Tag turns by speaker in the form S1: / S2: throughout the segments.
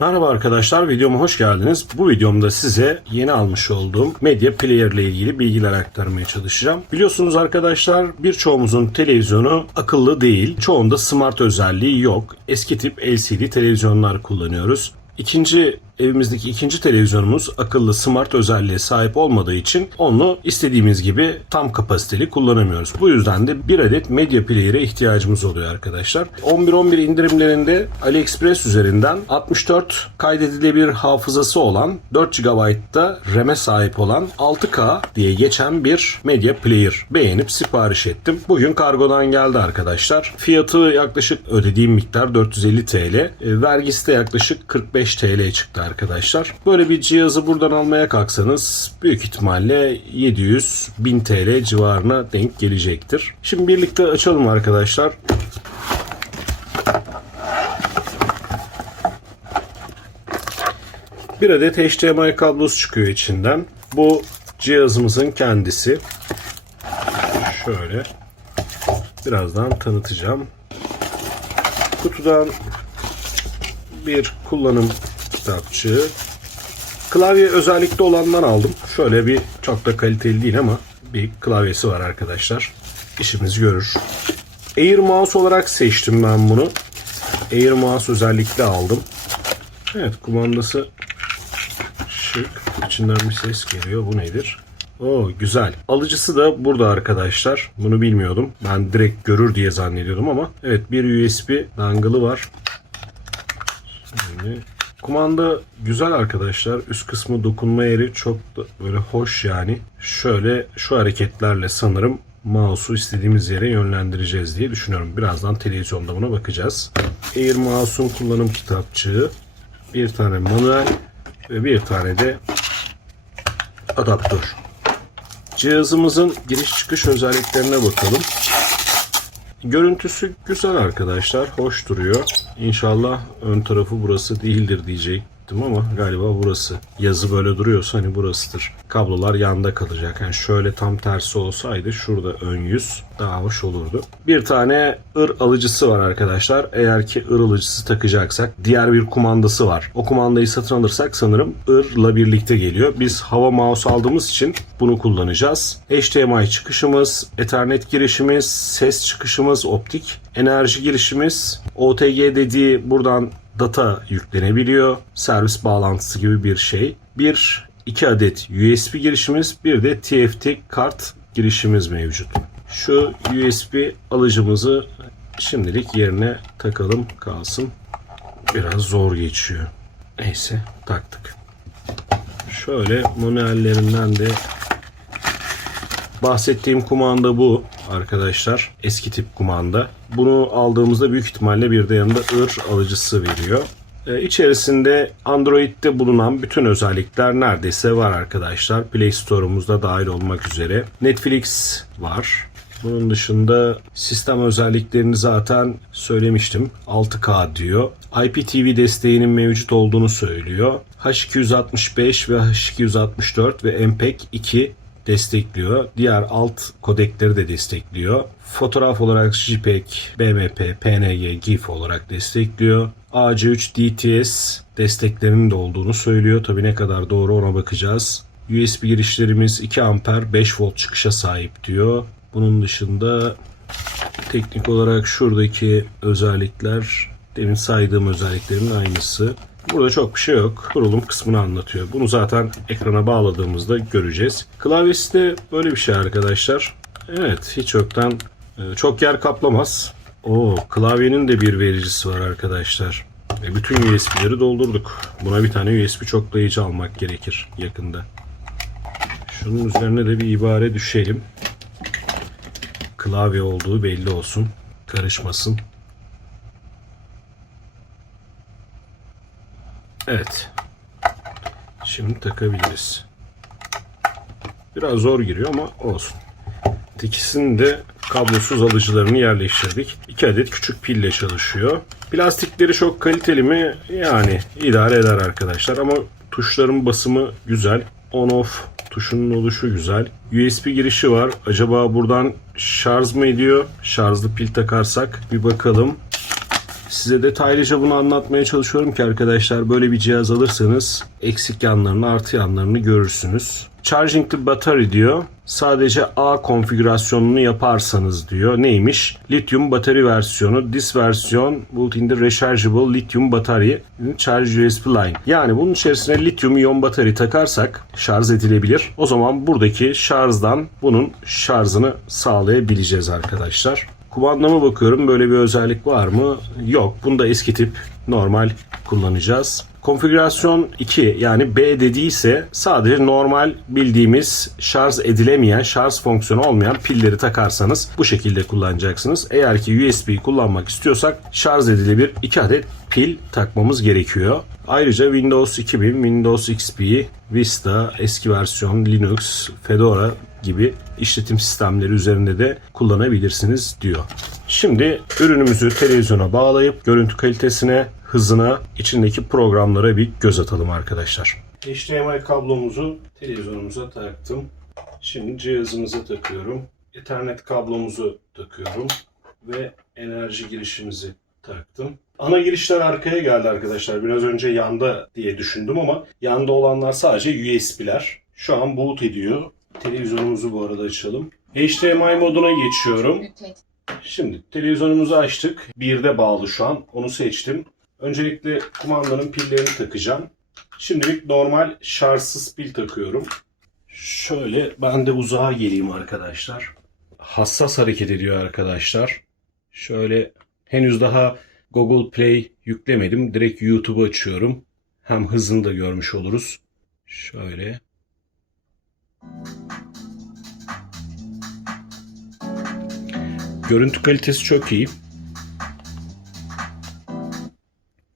S1: Merhaba arkadaşlar, videoma hoş geldiniz. Bu videomda size yeni almış olduğum Media Player ile ilgili bilgiler aktarmaya çalışacağım. Biliyorsunuz arkadaşlar birçoğumuzun televizyonu akıllı değil. Çoğunda smart özelliği yok. Eski tip LCD televizyonlar kullanıyoruz. İkinci evimizdeki ikinci televizyonumuz akıllı smart özelliğe sahip olmadığı için onu istediğimiz gibi tam kapasiteli kullanamıyoruz. Bu yüzden de bir adet medya player'e ihtiyacımız oluyor arkadaşlar. 11.11 indirimlerinde AliExpress üzerinden 64 kaydedilebilir hafızası olan 4 GB'da RAM'e sahip olan 6K diye geçen bir medya player beğenip sipariş ettim. Bugün kargodan geldi arkadaşlar. Fiyatı yaklaşık ödediğim miktar 450 TL. E, Vergisi de yaklaşık 45 TL çıktı arkadaşlar. Böyle bir cihazı buradan almaya kalksanız büyük ihtimalle 700-1000 TL civarına denk gelecektir. Şimdi birlikte açalım arkadaşlar. Bir adet HDMI kablosu çıkıyor içinden. Bu cihazımızın kendisi. Şöyle birazdan tanıtacağım. Kutudan bir kullanım kitapçığı. Klavye özellikle olandan aldım. Şöyle bir çok da kaliteli değil ama bir klavyesi var arkadaşlar. İşimizi görür. Air Mouse olarak seçtim ben bunu. Air Mouse özellikle aldım. Evet kumandası şık. İçinden bir ses geliyor. Bu nedir? Oo güzel. Alıcısı da burada arkadaşlar. Bunu bilmiyordum. Ben direkt görür diye zannediyordum ama evet bir USB dangle'ı var. Şimdi kumanda güzel arkadaşlar. Üst kısmı dokunma yeri çok böyle hoş yani. Şöyle şu hareketlerle sanırım mouse'u istediğimiz yere yönlendireceğiz diye düşünüyorum. Birazdan televizyonda buna bakacağız. Air Mouse'un kullanım kitapçığı, bir tane manuel ve bir tane de adaptör. Cihazımızın giriş çıkış özelliklerine bakalım. Görüntüsü güzel arkadaşlar. Hoş duruyor. İnşallah ön tarafı burası değildir diyecektim ama galiba burası. Yazı böyle duruyorsa hani burasıdır. Kablolar yanda kalacak. Yani şöyle tam tersi olsaydı şurada ön yüz daha hoş olurdu. Bir tane ır alıcısı var arkadaşlar. Eğer ki ır alıcısı takacaksak diğer bir kumandası var. O kumandayı satın alırsak sanırım ırla birlikte geliyor. Biz hava mouse aldığımız için bunu kullanacağız. HDMI çıkışımız, Ethernet girişimiz, ses çıkışımız, optik, enerji girişimiz, OTG dediği buradan data yüklenebiliyor. Servis bağlantısı gibi bir şey. Bir, iki adet USB girişimiz, bir de TFT kart girişimiz mevcut. Şu USB alıcımızı şimdilik yerine takalım kalsın. Biraz zor geçiyor. Neyse taktık. Şöyle manuellerinden de bahsettiğim kumanda bu arkadaşlar. Eski tip kumanda. Bunu aldığımızda büyük ihtimalle bir de yanında ır alıcısı veriyor. Ee, İçerisinde Android'de bulunan bütün özellikler neredeyse var arkadaşlar. Play Store'umuzda dahil olmak üzere. Netflix var. Bunun dışında sistem özelliklerini zaten söylemiştim. 6K diyor. IPTV desteğinin mevcut olduğunu söylüyor. H265 ve H264 ve MPEG 2 destekliyor. Diğer alt kodekleri de destekliyor. Fotoğraf olarak JPEG, BMP, PNG, GIF olarak destekliyor. AC3 DTS desteklerinin de olduğunu söylüyor. Tabi ne kadar doğru ona bakacağız. USB girişlerimiz 2 amper 5 volt çıkışa sahip diyor. Bunun dışında teknik olarak şuradaki özellikler demin saydığım özelliklerin aynısı. Burada çok bir şey yok. Kurulum kısmını anlatıyor. Bunu zaten ekrana bağladığımızda göreceğiz. Klavyesi de böyle bir şey arkadaşlar. Evet hiç yoktan e, çok yer kaplamaz. O klavyenin de bir vericisi var arkadaşlar. E, bütün USB'leri doldurduk. Buna bir tane USB çoklayıcı almak gerekir yakında. Şunun üzerine de bir ibare düşelim. Klavye olduğu belli olsun. Karışmasın. Evet. Şimdi takabiliriz. Biraz zor giriyor ama olsun. İkisinin de kablosuz alıcılarını yerleştirdik. İki adet küçük pille çalışıyor. Plastikleri çok kaliteli mi? Yani idare eder arkadaşlar ama tuşların basımı güzel. On off tuşunun oluşu güzel. USB girişi var. Acaba buradan şarj mı ediyor? Şarjlı pil takarsak bir bakalım. Size detaylıca bunu anlatmaya çalışıyorum ki arkadaşlar böyle bir cihaz alırsanız eksik yanlarını artı yanlarını görürsünüz. Charging the battery diyor. Sadece A konfigürasyonunu yaparsanız diyor. Neymiş? Lityum batarya versiyonu. This version built in the rechargeable lithium battery charge USB line. Yani bunun içerisine lityum iyon batarya takarsak şarj edilebilir. O zaman buradaki şarjdan bunun şarjını sağlayabileceğiz arkadaşlar. Kumandama bakıyorum böyle bir özellik var mı? Yok. Bunda eski tip normal kullanacağız. Konfigürasyon 2 yani B dediyse sadece normal bildiğimiz şarj edilemeyen, şarj fonksiyonu olmayan pilleri takarsanız bu şekilde kullanacaksınız. Eğer ki USB kullanmak istiyorsak şarj edilebilir 2 adet pil takmamız gerekiyor. Ayrıca Windows 2000, Windows XP, Vista, eski versiyon Linux, Fedora gibi işletim sistemleri üzerinde de kullanabilirsiniz diyor. Şimdi ürünümüzü televizyona bağlayıp görüntü kalitesine, hızına, içindeki programlara bir göz atalım arkadaşlar. HDMI kablomuzu televizyonumuza taktım. Şimdi cihazımıza takıyorum. Ethernet kablomuzu takıyorum ve enerji girişimizi taktım. Ana girişler arkaya geldi arkadaşlar. Biraz önce yanda diye düşündüm ama yanda olanlar sadece USB'ler. Şu an boot ediyor. Televizyonumuzu bu arada açalım. HDMI moduna geçiyorum. Şimdi televizyonumuzu açtık. Birde bağlı şu an. Onu seçtim. Öncelikle kumandanın pillerini takacağım. Şimdilik normal şarjsız pil takıyorum. Şöyle ben de uzağa geleyim arkadaşlar. Hassas hareket ediyor arkadaşlar. Şöyle henüz daha Google Play yüklemedim. Direkt YouTube'u açıyorum. Hem hızını da görmüş oluruz. Şöyle. Görüntü kalitesi çok iyi.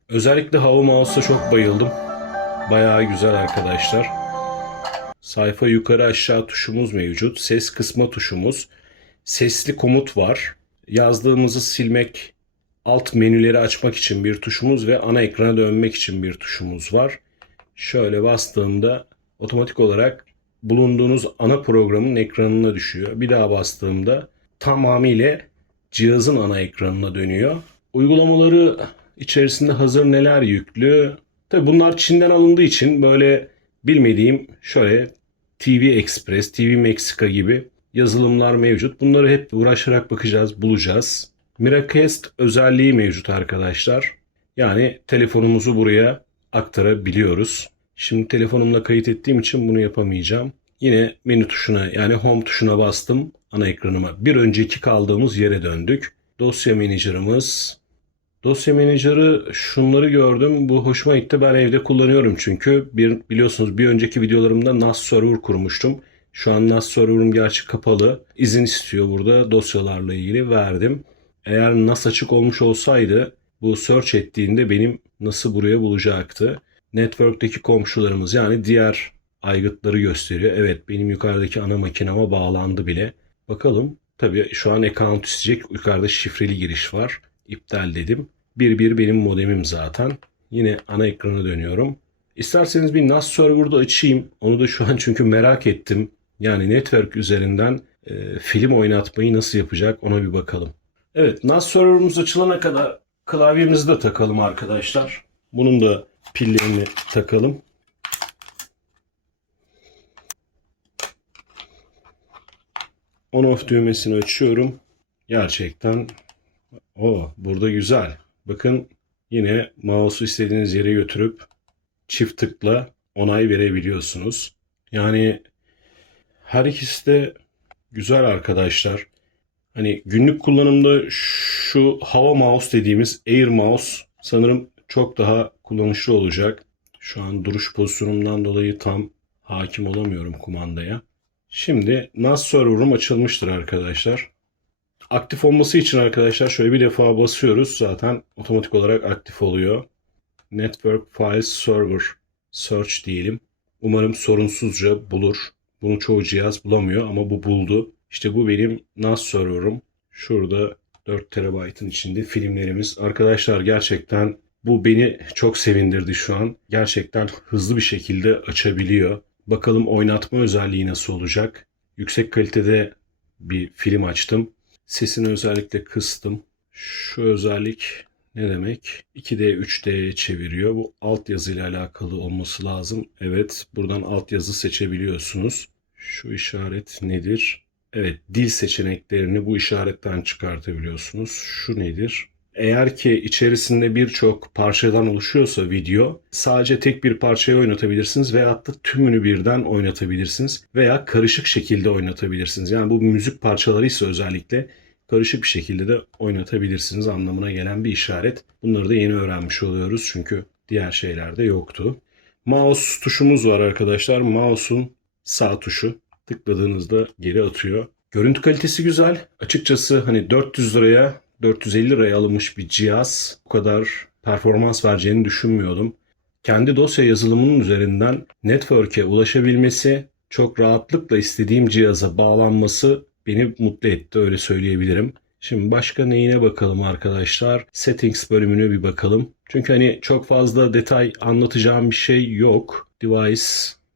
S1: Özellikle hava mouse'a çok bayıldım. Bayağı güzel arkadaşlar. Sayfa yukarı aşağı tuşumuz mevcut. Ses kısma tuşumuz. Sesli komut var. Yazdığımızı silmek, alt menüleri açmak için bir tuşumuz ve ana ekrana dönmek için bir tuşumuz var. Şöyle bastığımda otomatik olarak bulunduğunuz ana programın ekranına düşüyor. Bir daha bastığımda tamamıyla cihazın ana ekranına dönüyor. Uygulamaları içerisinde hazır neler yüklü? Tabi bunlar Çin'den alındığı için böyle bilmediğim şöyle TV Express, TV Mexica gibi yazılımlar mevcut. Bunları hep uğraşarak bakacağız, bulacağız. Miracast özelliği mevcut arkadaşlar. Yani telefonumuzu buraya aktarabiliyoruz. Şimdi telefonumla kayıt ettiğim için bunu yapamayacağım. Yine menü tuşuna yani home tuşuna bastım ana ekranıma. Bir önceki kaldığımız yere döndük. Dosya Manager'ımız. Dosya Manager'ı şunları gördüm. Bu hoşuma gitti. Ben evde kullanıyorum çünkü. Bir, biliyorsunuz bir önceki videolarımda NAS server kurmuştum. Şu an NAS server'ım gerçi kapalı. İzin istiyor burada dosyalarla ilgili verdim. Eğer NAS açık olmuş olsaydı bu search ettiğinde benim NAS'ı buraya bulacaktı. Network'teki komşularımız yani diğer aygıtları gösteriyor. Evet benim yukarıdaki ana makinama bağlandı bile. Bakalım. Tabii şu an account isteyecek. Yukarıda şifreli giriş var. İptal dedim. Bir bir benim modemim zaten. Yine ana ekrana dönüyorum. İsterseniz bir NAS server'da açayım. Onu da şu an çünkü merak ettim. Yani network üzerinden e, film oynatmayı nasıl yapacak ona bir bakalım. Evet NAS server'ımız açılana kadar klavyemizi de takalım arkadaşlar. Bunun da pillerini takalım. On off düğmesini açıyorum. Gerçekten o burada güzel. Bakın yine mouse'u istediğiniz yere götürüp çift tıkla onay verebiliyorsunuz. Yani her ikisi de güzel arkadaşlar. Hani günlük kullanımda şu hava mouse dediğimiz Air Mouse sanırım çok daha kullanışlı olacak. Şu an duruş pozisyonumdan dolayı tam hakim olamıyorum kumandaya. Şimdi NAS server'ım açılmıştır arkadaşlar. Aktif olması için arkadaşlar şöyle bir defa basıyoruz. Zaten otomatik olarak aktif oluyor. Network Files Server Search diyelim. Umarım sorunsuzca bulur. Bunu çoğu cihaz bulamıyor ama bu buldu. İşte bu benim NAS server'ım. Şurada 4 TB'ın içinde filmlerimiz. Arkadaşlar gerçekten bu beni çok sevindirdi şu an. Gerçekten hızlı bir şekilde açabiliyor. Bakalım oynatma özelliği nasıl olacak. Yüksek kalitede bir film açtım. Sesini özellikle kıstım. Şu özellik ne demek? 2D 3D'ye çeviriyor. Bu altyazıyla alakalı olması lazım. Evet, buradan altyazı seçebiliyorsunuz. Şu işaret nedir? Evet, dil seçeneklerini bu işaretten çıkartabiliyorsunuz. Şu nedir? Eğer ki içerisinde birçok parçadan oluşuyorsa video sadece tek bir parçayı oynatabilirsiniz veyahut da tümünü birden oynatabilirsiniz veya karışık şekilde oynatabilirsiniz. Yani bu müzik parçaları ise özellikle karışık bir şekilde de oynatabilirsiniz anlamına gelen bir işaret. Bunları da yeni öğrenmiş oluyoruz çünkü diğer şeylerde yoktu. Mouse tuşumuz var arkadaşlar. Mouse'un sağ tuşu tıkladığınızda geri atıyor. Görüntü kalitesi güzel. Açıkçası hani 400 liraya 450 liraya alınmış bir cihaz bu kadar performans vereceğini düşünmüyordum. Kendi dosya yazılımının üzerinden network'e ulaşabilmesi, çok rahatlıkla istediğim cihaza bağlanması beni mutlu etti öyle söyleyebilirim. Şimdi başka neyine bakalım arkadaşlar? Settings bölümüne bir bakalım. Çünkü hani çok fazla detay anlatacağım bir şey yok. Device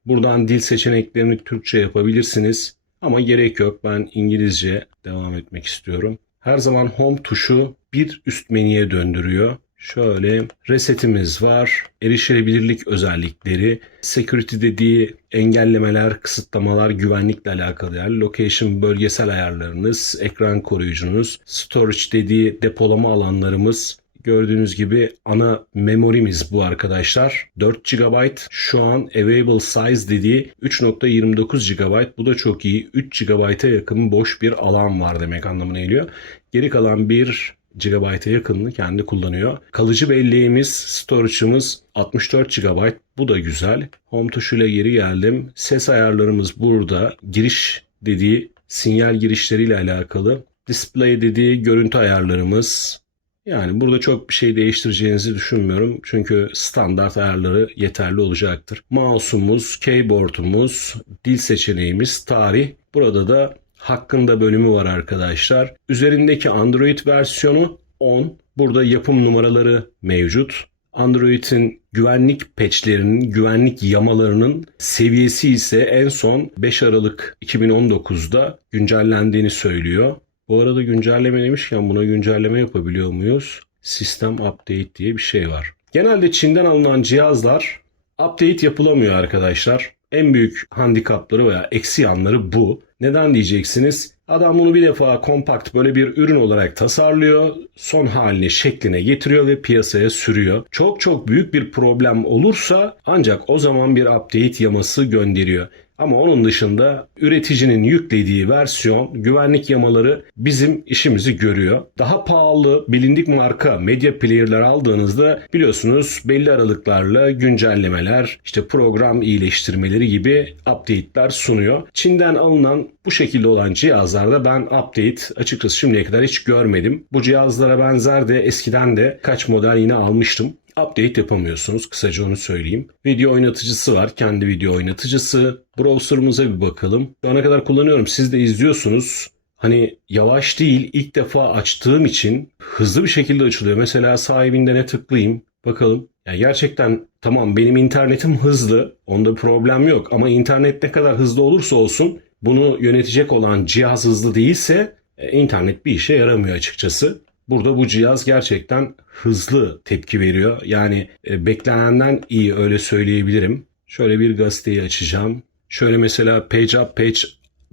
S1: buradan dil seçeneklerini Türkçe yapabilirsiniz. Ama gerek yok. Ben İngilizce devam etmek istiyorum. Her zaman home tuşu bir üst menüye döndürüyor. Şöyle resetimiz var. Erişilebilirlik özellikleri, security dediği engellemeler, kısıtlamalar, güvenlikle alakalı yer, location bölgesel ayarlarınız, ekran koruyucunuz, storage dediği depolama alanlarımız, Gördüğünüz gibi ana memorimiz bu arkadaşlar. 4 GB şu an available size dediği 3.29 GB. Bu da çok iyi. 3 GB'a yakın boş bir alan var demek anlamına geliyor. Geri kalan 1 GB'a yakınını kendi kullanıyor. Kalıcı belleğimiz, storage'ımız 64 GB. Bu da güzel. Home tuşuyla geri geldim. Ses ayarlarımız burada. Giriş dediği sinyal girişleriyle alakalı. Display dediği görüntü ayarlarımız. Yani burada çok bir şey değiştireceğinizi düşünmüyorum. Çünkü standart ayarları yeterli olacaktır. Mouse'umuz, keyboard'umuz, dil seçeneğimiz, tarih. Burada da hakkında bölümü var arkadaşlar. Üzerindeki Android versiyonu 10. Burada yapım numaraları mevcut. Android'in güvenlik patchlerinin, güvenlik yamalarının seviyesi ise en son 5 Aralık 2019'da güncellendiğini söylüyor. Bu arada güncelleme demişken buna güncelleme yapabiliyor muyuz? System Update diye bir şey var. Genelde Çin'den alınan cihazlar update yapılamıyor arkadaşlar. En büyük handikapları veya eksi yanları bu. Neden diyeceksiniz? Adam bunu bir defa kompakt böyle bir ürün olarak tasarlıyor, son halini şekline getiriyor ve piyasaya sürüyor. Çok çok büyük bir problem olursa ancak o zaman bir update yaması gönderiyor. Ama onun dışında üreticinin yüklediği versiyon güvenlik yamaları bizim işimizi görüyor. Daha pahalı bilindik marka medya player'lar aldığınızda biliyorsunuz belli aralıklarla güncellemeler, işte program iyileştirmeleri gibi update'ler sunuyor. Çin'den alınan bu şekilde olan cihazlarda ben update açıkçası şimdiye kadar hiç görmedim. Bu cihazlara benzer de eskiden de kaç model yine almıştım update yapamıyorsunuz. Kısaca onu söyleyeyim. Video oynatıcısı var. Kendi video oynatıcısı. Browser'ımıza bir bakalım. Şu ana kadar kullanıyorum. Siz de izliyorsunuz. Hani yavaş değil ilk defa açtığım için hızlı bir şekilde açılıyor. Mesela sahibinden tıklayayım. Bakalım. Yani gerçekten tamam benim internetim hızlı. Onda problem yok. Ama internet ne kadar hızlı olursa olsun bunu yönetecek olan cihaz hızlı değilse e, internet bir işe yaramıyor açıkçası. Burada bu cihaz gerçekten hızlı tepki veriyor. Yani e, beklenenden iyi öyle söyleyebilirim. Şöyle bir gazeteyi açacağım. Şöyle mesela page up, page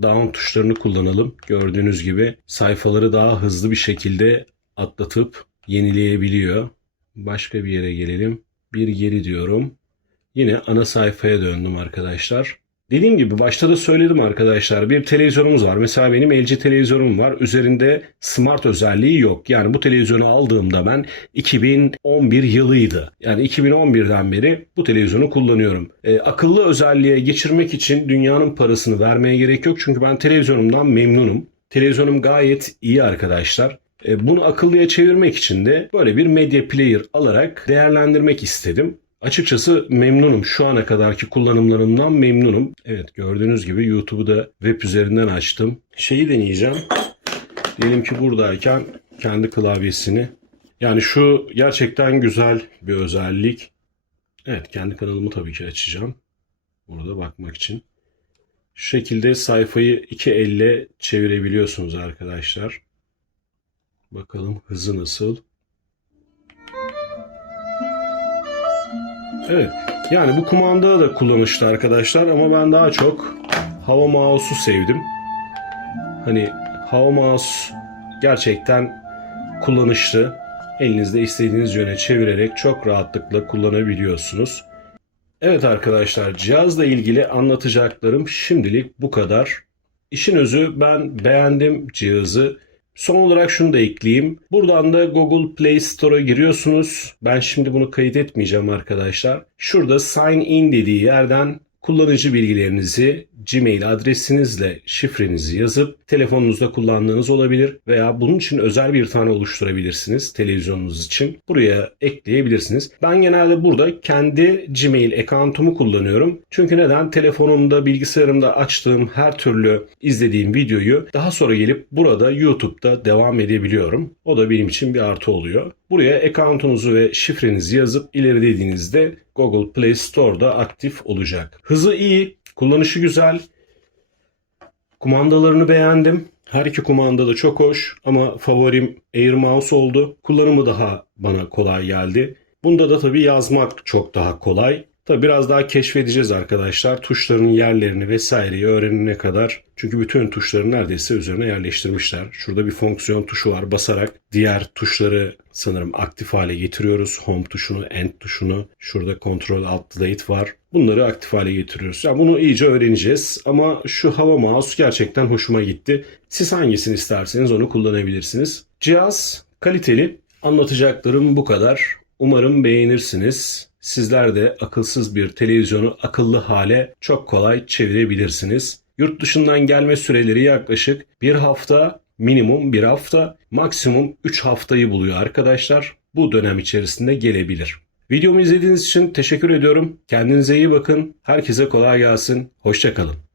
S1: down tuşlarını kullanalım. Gördüğünüz gibi sayfaları daha hızlı bir şekilde atlatıp yenileyebiliyor. Başka bir yere gelelim. Bir geri diyorum. Yine ana sayfaya döndüm arkadaşlar. Dediğim gibi başta da söyledim arkadaşlar bir televizyonumuz var. Mesela benim LG televizyonum var. Üzerinde smart özelliği yok. Yani bu televizyonu aldığımda ben 2011 yılıydı. Yani 2011'den beri bu televizyonu kullanıyorum. E, akıllı özelliğe geçirmek için dünyanın parasını vermeye gerek yok. Çünkü ben televizyonumdan memnunum. Televizyonum gayet iyi arkadaşlar. E, bunu akıllıya çevirmek için de böyle bir medya player alarak değerlendirmek istedim. Açıkçası memnunum. Şu ana kadarki kullanımlarımdan memnunum. Evet gördüğünüz gibi YouTube'u da web üzerinden açtım. Şeyi deneyeceğim. Diyelim ki buradayken kendi klavyesini. Yani şu gerçekten güzel bir özellik. Evet kendi kanalımı tabii ki açacağım. Burada bakmak için. Şu şekilde sayfayı iki elle çevirebiliyorsunuz arkadaşlar. Bakalım hızı nasıl. Evet. Yani bu kumanda da kullanışlı arkadaşlar ama ben daha çok hava mouse'u sevdim. Hani hava mouse gerçekten kullanışlı. Elinizde istediğiniz yöne çevirerek çok rahatlıkla kullanabiliyorsunuz. Evet arkadaşlar cihazla ilgili anlatacaklarım şimdilik bu kadar. İşin özü ben beğendim cihazı. Son olarak şunu da ekleyeyim. Buradan da Google Play Store'a giriyorsunuz. Ben şimdi bunu kayıt etmeyeceğim arkadaşlar. Şurada sign in dediği yerden kullanıcı bilgilerinizi Gmail adresinizle şifrenizi yazıp telefonunuzda kullandığınız olabilir veya bunun için özel bir tane oluşturabilirsiniz televizyonunuz için. Buraya ekleyebilirsiniz. Ben genelde burada kendi Gmail account'umu kullanıyorum. Çünkü neden? Telefonumda, bilgisayarımda açtığım her türlü izlediğim videoyu daha sonra gelip burada YouTube'da devam edebiliyorum. O da benim için bir artı oluyor. Buraya account'unuzu ve şifrenizi yazıp ileri dediğinizde Google Play Store'da aktif olacak. Hızı iyi, kullanışı güzel. Kumandalarını beğendim. Her iki kumanda da çok hoş ama favorim Air Mouse oldu. Kullanımı daha bana kolay geldi. Bunda da tabii yazmak çok daha kolay. Tabii biraz daha keşfedeceğiz arkadaşlar. Tuşların yerlerini vesaireyi öğrenene kadar. Çünkü bütün tuşları neredeyse üzerine yerleştirmişler. Şurada bir fonksiyon tuşu var. Basarak diğer tuşları sanırım aktif hale getiriyoruz. Home tuşunu, End tuşunu. Şurada Control Alt Delete var. Bunları aktif hale getiriyoruz. Yani bunu iyice öğreneceğiz. Ama şu hava mouse gerçekten hoşuma gitti. Siz hangisini isterseniz onu kullanabilirsiniz. Cihaz kaliteli. Anlatacaklarım bu kadar. Umarım beğenirsiniz. Sizler de akılsız bir televizyonu akıllı hale çok kolay çevirebilirsiniz. Yurt dışından gelme süreleri yaklaşık bir hafta, minimum bir hafta, maksimum 3 haftayı buluyor arkadaşlar. Bu dönem içerisinde gelebilir. Videomu izlediğiniz için teşekkür ediyorum. Kendinize iyi bakın. Herkese kolay gelsin. Hoşçakalın.